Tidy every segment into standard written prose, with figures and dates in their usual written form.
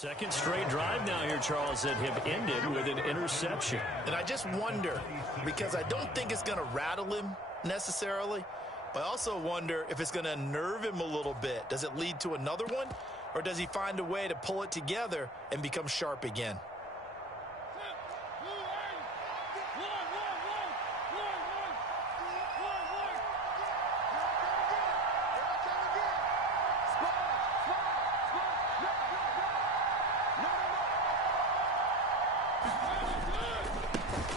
Second straight drive now here, Charles, that have ended with an interception. And I just wonder, because I don't think it's going to rattle him necessarily, but I also wonder if it's going to unnerve him a little bit. Does it lead to another one, or does he find a way to pull it together and become sharp again?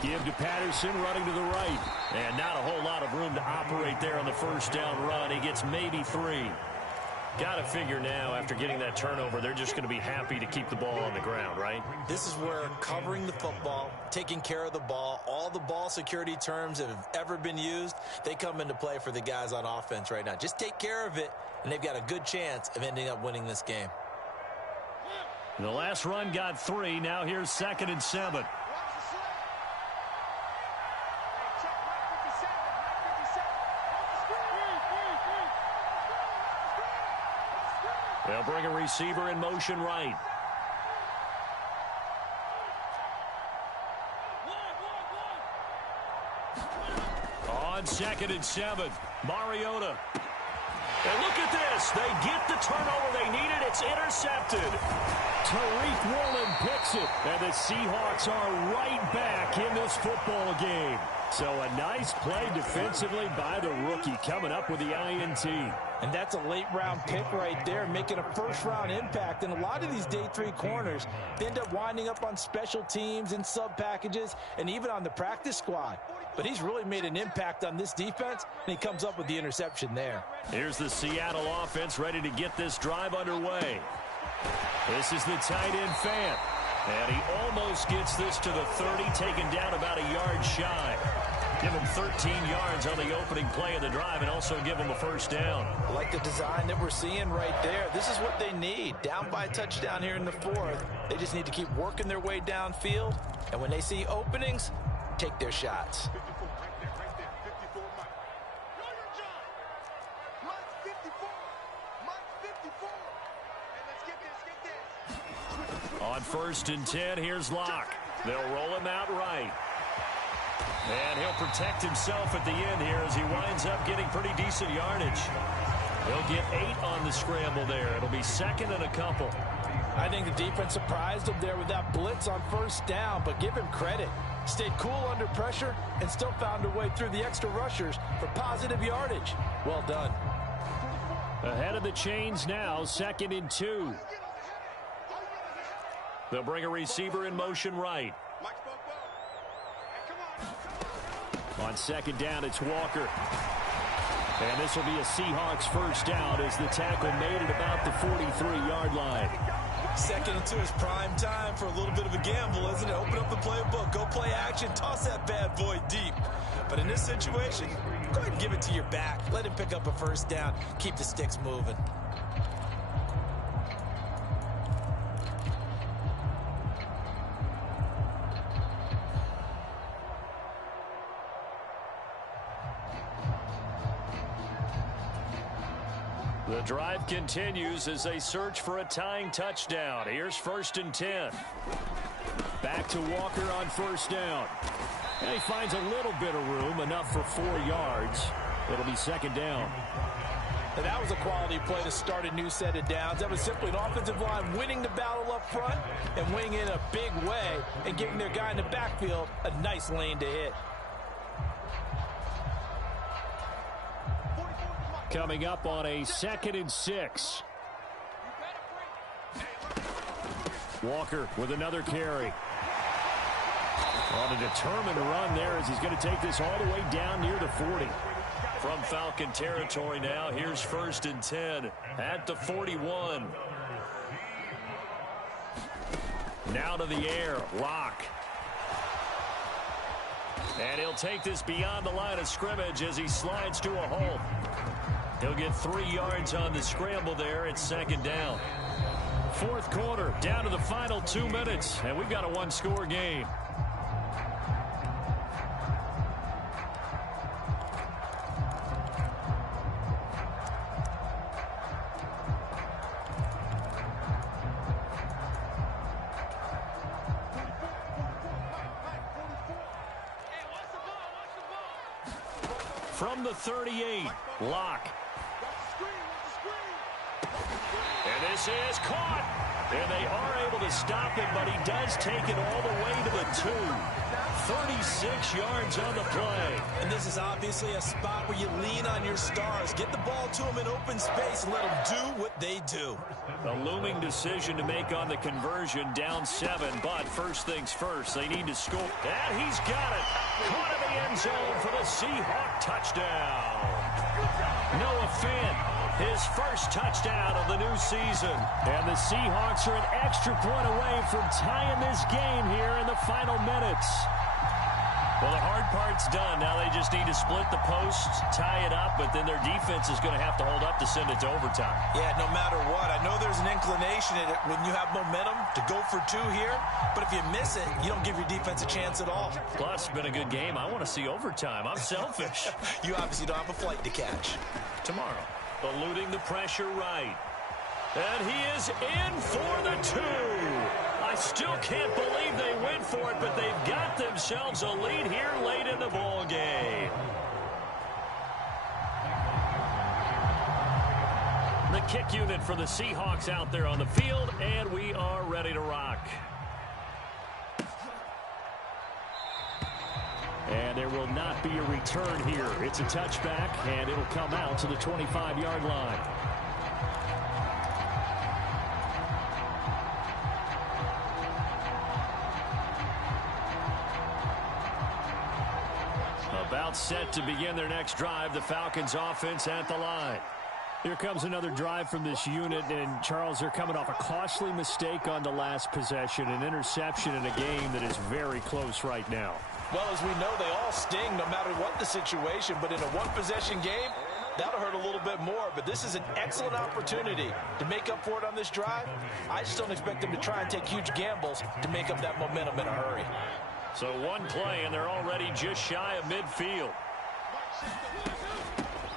Give to Patterson, running to the right. And not a whole lot of room to operate there on the first down run. He gets maybe 3. Got to figure now, after getting that turnover, they're just going to be happy to keep the ball on the ground, right? This is where covering the football, taking care of the ball, all the ball security terms that have ever been used, they come into play for the guys on offense right now. Just take care of it, and they've got a good chance of ending up winning this game. The last run got 3. Now here's 2nd and 7. They'll bring a receiver in motion right. On 2nd and 7, Mariota. And look at this. They get the turnover they needed. It's intercepted. Tariq Woolen picks it. And the Seahawks are right back in this football game. So a nice play defensively by the rookie, coming up with the INT. And that's a late-round pick right there, making a first-round impact. And a lot of these day 3 corners, they end up winding up on special teams and sub-packages and even on the practice squad. But he's really made an impact on this defense, and he comes up with the interception there. Here's the Seattle offense ready to get this drive underway. This is the tight end Fant. And he almost gets this to the 30, taken down about a yard shy. Give him 13 yards on the opening play of the drive and also give him a first down. I like the design that we're seeing right there. This is what they need. Down by a touchdown here in the 4th. They just need to keep working their way downfield. And when they see openings, take their shots. On 1st and 10, here's Locke. They'll roll him out right. And he'll protect himself at the end here as he winds up getting pretty decent yardage. He'll get 8 on the scramble there. It'll be 2nd and a couple. I think the defense surprised him there with that blitz on 1st down, but give him credit. Stayed cool under pressure and still found a way through the extra rushers for positive yardage. Well done. Ahead of the chains now, 2nd and 2. They'll bring a receiver in motion right. On 2nd down, it's Walker. And this will be a Seahawks first down as the tackle made it about the 43-yard line. 2nd and 2 is prime time for a little bit of a gamble, isn't it? Open up the playbook, go play action, toss that bad boy deep. But in this situation, go ahead and give it to your back. Let him pick up a first down. Keep the sticks moving. The drive continues as they search for a tying touchdown. Here's 1st and 10. Back to Walker on 1st down. And he finds a little bit of room, enough for 4 yards. It'll be 2nd down. And that was a quality play to start a new set of downs. That was simply an offensive line winning the battle up front and winning in a big way and giving their guy in the backfield a nice lane to hit. Coming up on a 2nd and 6. Walker with another carry. On a determined run there as he's going to take this all the way down near the 40. From Falcon territory now, here's 1st and 10 at the 41. Now to the air, Locke. And he'll take this beyond the line of scrimmage as he slides to a halt. He'll get 3 yards on the scramble there. It's 2nd down. 4th quarter, down to the final 2 minutes, and we've got a 1-score game. from the 38. Lock. And this is caught. And they are able to stop him, but he does take it all the way to the 2. 36 yards on the play. And this is obviously a spot where you lean on your stars. Get the ball to them in open space and let them do what they do. A looming decision to make on the conversion, down 7. But first things first, they need to score. And he's got it. Caught in the end zone for the Seahawk touchdown. Noah Fant. His first touchdown of the new season. And the Seahawks are an extra point away from tying this game here in the final minutes. Well, the hard part's done. Now they just need to split the posts, tie it up, but then their defense is going to have to hold up to send it to overtime. Yeah, no matter what. I know there's an inclination in it when you have momentum to go for 2 here, but if you miss it, you don't give your defense a chance at all. Plus, it's been a good game. I want to see overtime. I'm selfish. You obviously don't have a flight to catch. Tomorrow. Eluding the pressure right. And he is in for the 2. I still can't believe they went for it, but they've got themselves a lead here late in the ball game. The kick unit for the Seahawks out there on the field, and we are ready to rock. And there will not be a return here. It's a touchback, and it'll come out to the 25-yard line. About set to begin their next drive, the Falcons offense at the line. Here comes another drive from this unit, and Charles, they're coming off a costly mistake on the last possession, an interception in a game that is very close right now. Well, as we know, they all sting no matter what the situation, but in a one-possession game, that'll hurt a little bit more. But this is an excellent opportunity to make up for it on this drive. I just don't expect them to try and take huge gambles to make up that momentum in a hurry. So one play, and they're already just shy of midfield.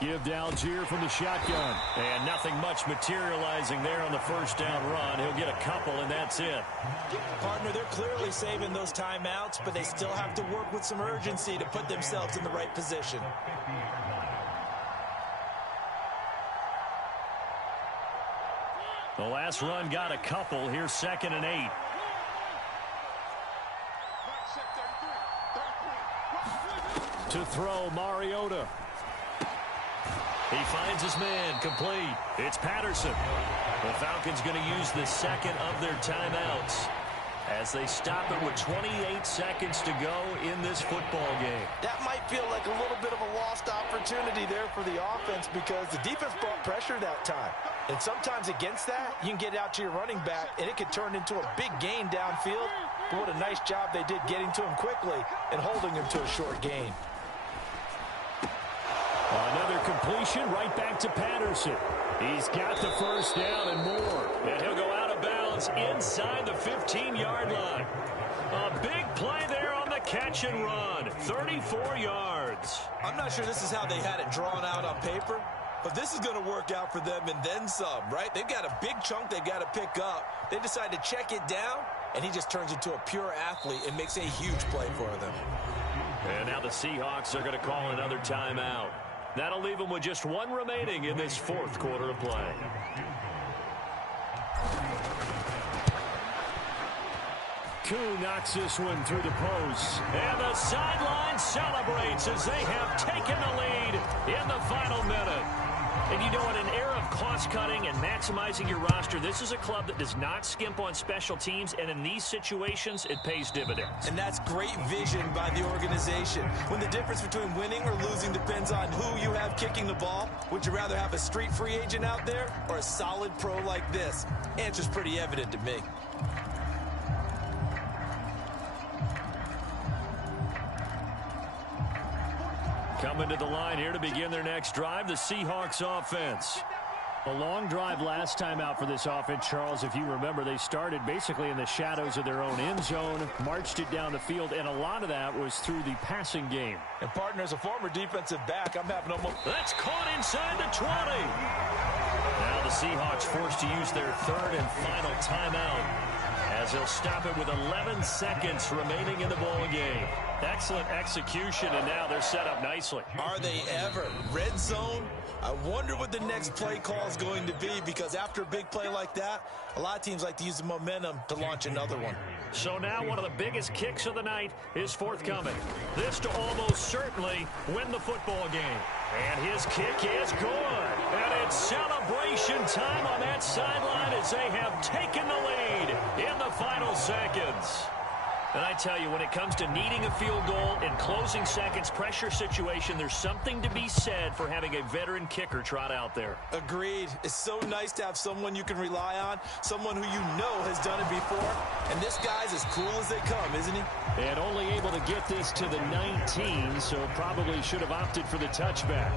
Give to Algier from the shotgun. And nothing much materializing there on the first down run. He'll get a couple, and that's it. Partner, they're clearly saving those timeouts, but they still have to work with some urgency to put themselves in the right position. The last run got a couple. Here's 2nd and 8. To throw, Mariota. He finds his man, complete. It's Patterson. The Falcons going to use the second of their timeouts as they stop it with 28 seconds to go in this football game. That might feel like a little bit of a lost opportunity there for the offense because the defense brought pressure that time. And sometimes against that, you can get out to your running back, and it could turn into a big gain downfield. But what a nice job they did getting to him quickly and holding him to a short gain. Another completion right back to Patterson. He's got the first down and more. And he'll go out of bounds inside the 15-yard line. A big play there on the catch and run. 34 yards. I'm not sure this is how they had it drawn out on paper, but this is going to work out for them and then some, right? They've got a big chunk they've got to pick up. They decide to check it down, and he just turns into a pure athlete and makes a huge play for them. And now the Seahawks are going to call another timeout. That'll leave them with just one remaining in this fourth quarter of play. Koo knocks this one through the post. And the sideline celebrates as they have taken the lead in the final minute. And you know, in an era of cost-cutting and maximizing your roster, this is a club that does not skimp on special teams, and in these situations, it pays dividends. And that's great vision by the organization. When the difference between winning or losing depends on who you have kicking the ball, would you rather have a street free agent out there or a solid pro like this? Answer's pretty evident to me. Coming to the line here to begin their next drive, the Seahawks offense. A long drive last time out for this offense, Charles. If you remember, they started basically in the shadows of their own end zone, marched it down the field, and a lot of that was through the passing game. And partner, as a former defensive back, I'm having almost... That's caught inside the 20. Now the Seahawks forced to use their third and final timeout. as he'll stop it with 11 seconds remaining in the ball game. Excellent execution, and now they're set up nicely. Are they ever? Red zone? I wonder what the next play call is going to be, because after a big play like that, a lot of teams like to use the momentum to launch another one. So now one of the biggest kicks of the night is forthcoming. This to almost certainly win the football game. And his kick is good. And it's celebration time on that sideline as they have taken the lead in the final seconds. And I tell you, when it comes to needing a field goal in closing seconds, pressure situation, there's something to be said for having a veteran kicker trot out there. Agreed. It's so nice to have someone you can rely on, someone who you know has done it before. And this guy's as cool as they come, isn't he? And only able to get this to the 19, so probably should have opted for the touchback.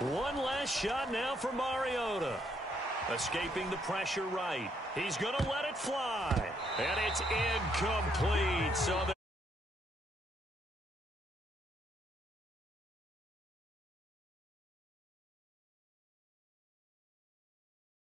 One last shot now for Mariota. Escaping the pressure right. He's going to let it fly. And it's incomplete. So